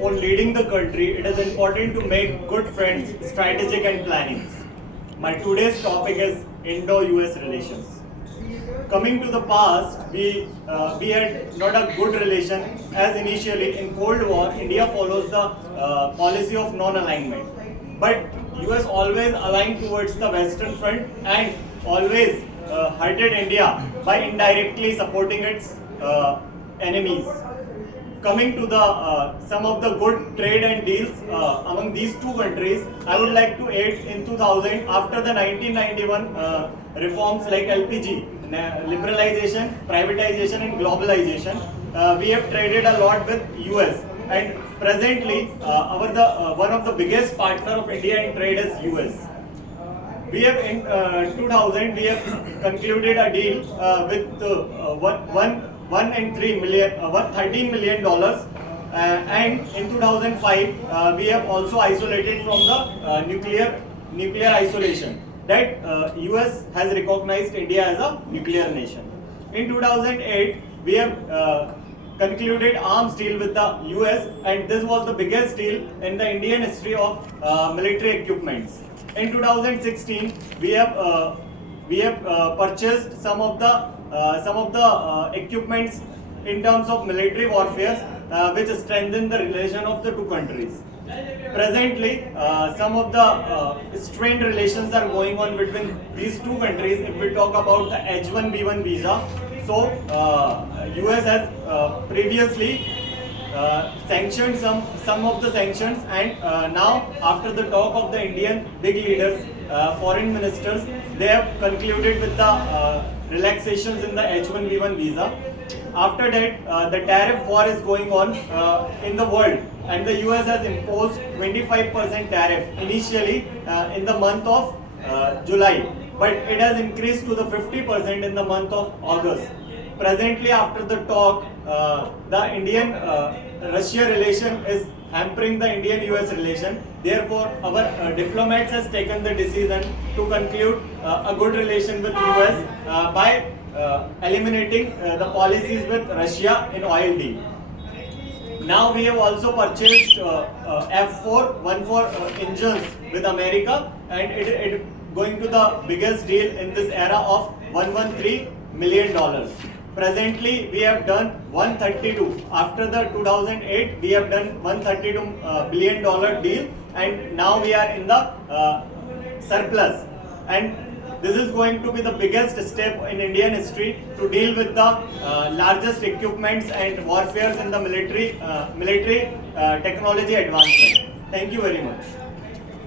for leading the country, it is important to make good friends, strategic and planning. My today's topic is Indo-US relations. Coming to the past, we had not a good relation as initially in Cold War, India follows the policy of non-alignment. But US always aligned towards the Western Front and always hurted India by indirectly supporting its enemies. Coming to the some of the good trade and deals among these two countries, I would like to add in 2000 after the 1991 reforms like LPG, liberalization, privatization and globalization, we have traded a lot with US and presently one of the biggest partner of India in trade is US. We have in 2000 we have concluded a deal with one and 3 million, $13 million and in 2005 we have also isolated from the nuclear isolation that US has recognized India as a nuclear nation. In 2008 we have concluded arms deal with the US and this was the biggest deal in the Indian history of military equipments. In 2016 we have purchased some of the equipments in terms of military warfare which strengthen the relation of the two countries. Presently, some of the strained relations are going on between these two countries. If we talk about the H1B1 visa, so US has previously sanctioned some of the sanctions and now after the talk of the Indian big leaders, foreign ministers, they have concluded with the relaxations in the H1B1 visa. After that, the tariff war is going on in the world and the US has imposed 25% tariff initially in the month of July, but it has increased to the 50% in the month of August. Presently, after the talk, the Indian-Russia relation is hampering the Indian-US relation. Therefore, our diplomats has taken the decision to conclude a good relation with US by eliminating the policies with Russia in oil deal. Now we have also purchased F414 engines with America and it going to the biggest deal in this era of $113 million. Presently, we have done 132. After the 2008, we have done $132 billion deal, and now we are in the surplus. And this is going to be the biggest step in Indian history to deal with the largest equipments and warfare in the military technology advancement. Thank you very much.